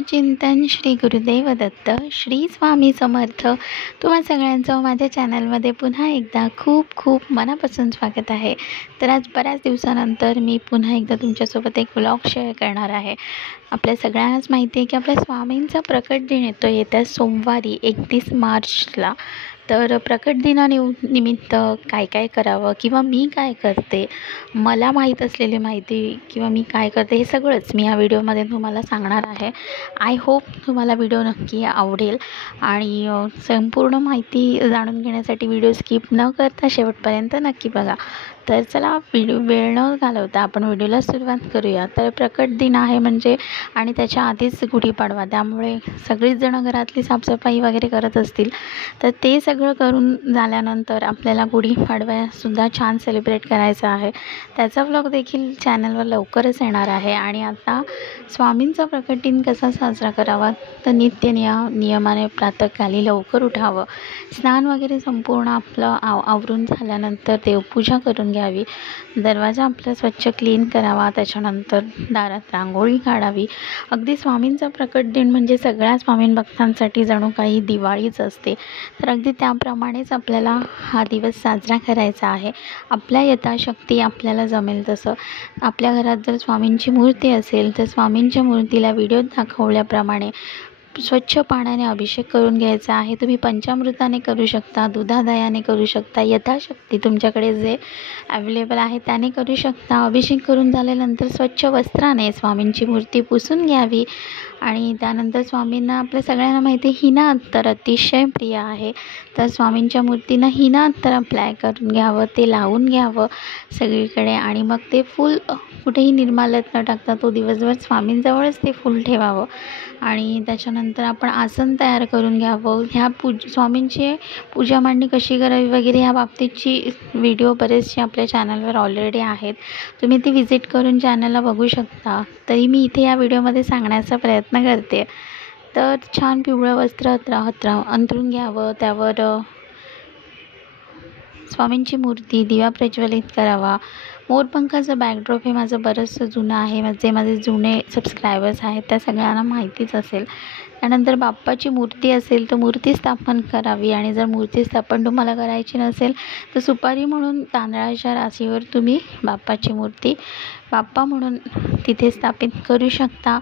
चिंतन श्री गुरुदेव दत्त श्री स्वामी समर्थ। तुम्हा सगळ्यांचं माझ्या चॅनलमध्ये पुन्हा एकदा खूप खूप मनापासून स्वागत आहे। तर आज बऱ्याच दिवसानंतर मी पुन्हा एकदा तुमच्यासोबत एक व्लॉग शेअर करणार आहे। आपल्या सगळ्यांनाच माहिती आहे की आपल्या स्वामींचा प्रकट दिन येत्या सोमवारी 31 मार्चला। तर प्रकट दिनानिमित्त काय काय करावं किंवा मी काय करते, मला माहीत असलेली माहिती किंवा मी काय करते हे सगळंच मी ह्या व्हिडिओमध्ये तुम्हाला सांगणार आहे। आय होप तुम्हाला व्हिडिओ नक्की आवडेल आणि संपूर्ण माहिती जाणून घेण्यासाठी व्हिडिओ स्किप न करता शेवटपर्यंत नक्की बघा। तर चला वेळ न घालवता आपण व्हिडिओला सुरुवात करूया। तर प्रकट दिन आहे म्हणजे आणि त्याच्या आधीच गुढीपाडवा, त्यामुळे सगळीच जण घरातली साफसफाई वगैरे करत असतील। तर ते सगळं करून झाल्यानंतर आपल्याला गुढीपाडवासुद्धा छान सेलिब्रेट करायचं आहे। त्याचा व्लॉग देखील चॅनलवर लवकरच येणार आहे। आणि आता स्वामींचा प्रकट दिन कसा साजरा करावा, तर नियमाने प्रातःकाली लवकर उठावं, स्नान वगैरे संपूर्ण आपलं आवरून झाल्यानंतर देवपूजा करून घ्यावी, दरवाजा आपला स्वच्छ क्लीन करावा, त्याच्यानंतर दारात रांगोळी काढावी। अगदी स्वामींचा प्रकट दिन म्हणजे सगळ्या स्वामीं भक्तांसाठी जणू काही दिवाळीच असते। तर अगदी त्याप्रमाणेच आपल्याला हा दिवस साजरा करायचा आहे। आपल्या यथाशक्ती आपल्याला जमेल तसं आपल्या घरात जर स्वामींची मूर्ती असेल तर स्वामींच्या मूर्तीला व्हिडिओत दाखवल्याप्रमाणे स्वच्छ पाण्याने अभिषेक करून घ्यायचा आहे। तुम्ही पंचामृताने करू शकता, दुधादयाने करू शकता, यथाशक्ती तुमच्याकडे जे अवेलेबल आहे त्याने करू शकता। अभिषेक करून झाल्यानंतर स्वच्छ वस्त्राने स्वामींची मूर्ती पुसून घ्यावी आणि त्यानंतर स्वामींना आपल्या सगळ्यांना माहिती आहे हिना अत्तर अतिशय प्रिय आहे। तर स्वामींच्या मूर्तीनं हिना अत्तर अप्लाय करून घ्यावं, ते लावून घ्यावं सगळीकडे आणि मग ते फूल कुठेही निर्माल्यात न टाकता तो दिवसभर स्वामींजवळच ते फूल ठेवावं आणि त्याच्यानंतर आपण आसन तयार करून घ्यावं। ह्या स्वामींची पूजा मांडणी कशी करावी वगैरे ह्या बाबतीतची व्हिडिओ बरेचसे आपल्या चॅनलवर ऑलरेडी आहेत, तुम्ही ती व्हिजिट करून चॅनलला बघू शकता। तरी मी इथे या व्हिडिओमध्ये सांगण्याचा प्रयत्न करते। तर छान पिवळं वस्त्र अंथरून घ्यावं, त्यावर स्वामींची मूर्ती दिवा प्रज्वलित करावा। मोरपंखाचं बॅकड्रॉप हे माझं बरंचसं जुनं आहे, माझे जुने सबस्क्रायबर्स आहेत त्या सगळ्यांना माहितीच असेल। त्यानंतर बाप्पाची मूर्ती असेल तर मूर्ती स्थापन करावी आणि जर मूर्ती स्थापन तुम्हाला करायची नसेल तर सुपारी म्हणून तांदळाच्या राशीवर तुम्ही बाप्पाची मूर्ती बाप्पा म्हणून तिथे स्थापित करू शकता।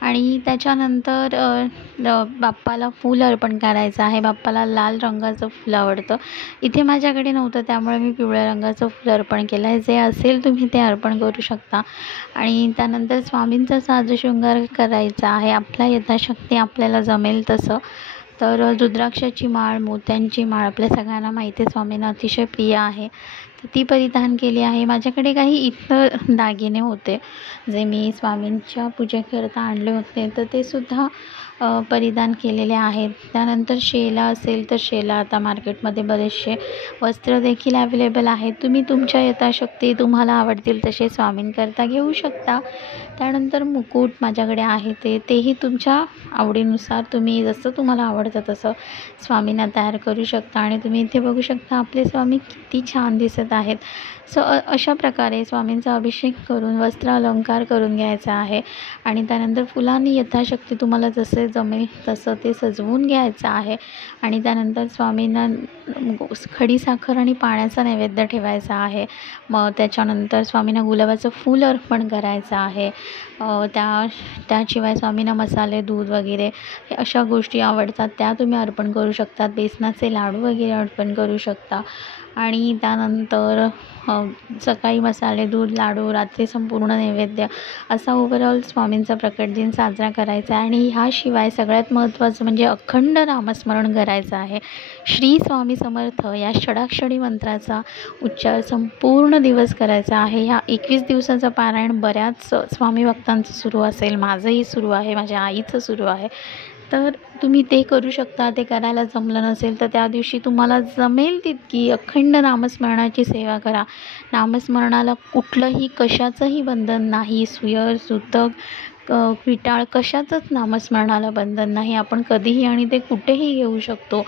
आणि त्याच्यानंतर बाप्पाला फूल अर्पण करायचं आहे। बाप्पाला लाल रंगाचं फूल आवडतं, इथे माझ्याकडे नव्हतं त्यामुळे मी पिवळ्या रंगाचं फूल अर्पण केलं आहे, जे असेल तुम्ही ते अर्पण करू शकता। आणि त्यानंतर स्वामींचा साजशृंगार करायचा आहे आपल्या यथाशक्ती आपल्याला जमेल तसं। तर रुद्राक्षाची माळ, मोत्यांची माळ आपल्या सगळ्यांना माहिती आहे स्वामींना अतिशय प्रिय आहे, तर ती परिधान केली आहे। माझ्याकडे काही इतर दागिने होते जे मी स्वामींच्या पूजेकरता आणले होते, तर ते सुद्धा परिधान केलेले आहेत। त्यानंतर शेला असेल तर शेला, आता मार्केटमध्ये बरेचसे वस्त्र देखील अवेलेबल आहेत, तुम्ही तुमच्या यथाशक्ती तुम्हाला आवडतील तसे स्वामींकरता घेऊ शकता। त्यानंतर मुकुट माझ्याकडे आहे तेही तुमच्या आवडीनुसार तुम्ही जसं तुम्हाला आवडतं तसं स्वामींना तयार करू शकता। आणि तुम्ही इथे बघू शकता आपले स्वामी किती छान दिसत आहेत। सो अशा प्रकारे स्वामींचा अभिषेक करून वस्त्र अलंकार करून घ्यायचा आहे आणि त्यानंतर फुलांनी यथाशक्ती तुम्हाला जसे जमेल तसं ते सजवून घ्यायचं आहे। आणि त्यानंतर स्वामींना खडीसाखर आणि पाण्याचा नैवेद्य ठेवायचा आहे। मग त्याच्यानंतर स्वामींना गुलाबाचं फूल अर्पण करायचं आहे। त्याशिवाय स्वामींना मसाले दूध वगैरे अशा गोष्टी आवडतात त्या तुम्ही अर्पण करू शकता, बेसनाचे लाडू वगैरे अर्पण करू शकता। आणि त्यानंतर सकाळी मसाले दूध लाडू, रात्री संपूर्ण नैवेद्य, असा ओव्हरऑल स्वामींचा प्रकट दिन साजरा करायचा आहे। आणि ह्याशिवाय सगळ्यात महत्त्वाचं म्हणजे अखंड नामस्मरण करायचं आहे। श्री स्वामी समर्थ या षडाक्षरी मंत्राचा उच्चार संपूर्ण दिवस करायचा आहे। ह्या 21 दिवसाचं पारायण बऱ्याच स्वामी भक्तांचं सुरू असेल, माझंही सुरू आहे, माझ्या आईचं सुरू आहे, तर तुम्ही ते करू शकता। ते करायला जमलं नसेल तर त्या दिवशी तुम्हाला जमेल तितकी अखंड नामस्मरणाची सेवा करा। नामस्मरणाला कुठलंही कशाचंही बंधन नाही, सुयर सुतक विटाळ कशाचंच नामस्मरणाला बंधन नाही. आपण कधीही आणि ते कुठेही घेऊ शकतो.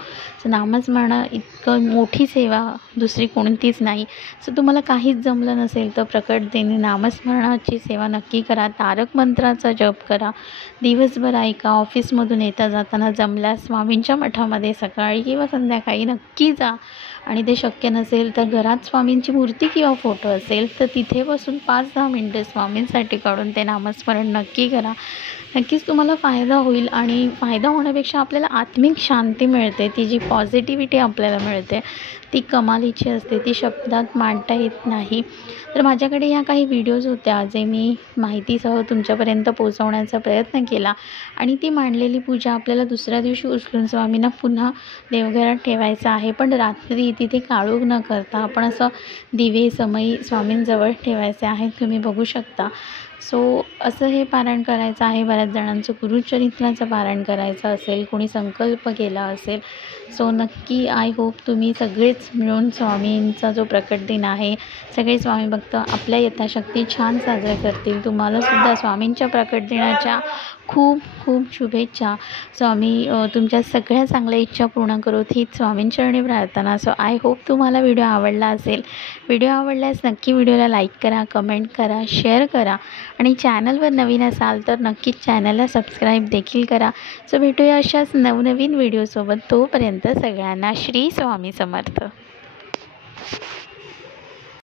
नामस्मरण इतकं मोठी सेवा दुसरी कोणतीच नाही. सो तुम्हाला काहीच जमलं नसेल तर प्रकटतेने नामस्मरणाची सेवा नक्की करा. तारक मंत्राचा जप करा. दिवसभर ऐका. ऑफिसमधून येता जाताना जमल्यास स्वामींच्या मठामध्ये सकाळी किंवा संध्याकाळी नक्की जा. आणि ते शक्य नसेल तर घरात स्वामींची मूर्ती किंवा फोटो असेल तर तिथे बसून 5-10 मिनटं स्वामींसाठी काढून ते नामस्मरण नक्की करा. नक्कीच तुम्हाला फायदा होईल. आणि फायदा होण्यापेक्षा आपल्याला आत्मिक शांती मिळते. ती जी पॉझिटिव्हिटी आपल्याला मिळते ती कमालीची असते. ती शब्दात मांडता येत नाही. तर माझ्याकडे या काही व्हिडिओज होत्या जे मी माहितीसह तुमच्यापर्यंत पोहोचवण्याचा प्रयत्न केला. आणि ती मांडलेली पूजा आपल्याला दुसऱ्या दिवशी उचलून स्वामींना पुन्हा देवघरात ठेवायचं आहे. पण रात्री तिथे काळोख न करता आपण असं दिवे समई स्वामींजवळ ठेवायचे आहेत. तुम्ही बघू शकता. सो असं हे पारायण करायचं आहे. बऱ्याच जणांचं गुरुचरित्राचं पारायण करायचं असेल, कोणी संकल्प केला असेल. सो नक्की आय होप तुम्ही सगळेच मिळून स्वामींचा जो प्रकट दिन आहे सगळे स्वामी भक्त आपल्या यथाशक्ती छान साजरे करतील. तुम्हालासुद्धा स्वामींच्या प्रकट दिनाच्या खूप खूप शुभेच्छा. स्वामी तुमच्या सगळ्या चांगल्या इच्छा पूर्ण करोत हीच स्वामींचरणी प्रार्थना. सो आय होप तुम्हाला व्हिडिओ आवडला असेल. व्हिडिओ आवडल्यास नक्की व्हिडिओला लाईक करा, कमेंट करा, शेअर करा. आणि चॅनलवर नवीन असाल तर नक्कीच चॅनलला सबस्क्राईब देखील करा. सो भेटूया अशाच नवनवीन व्हिडिओसोबत. तोपर्यंत सगळ्यांना श्री स्वामी समर्थ.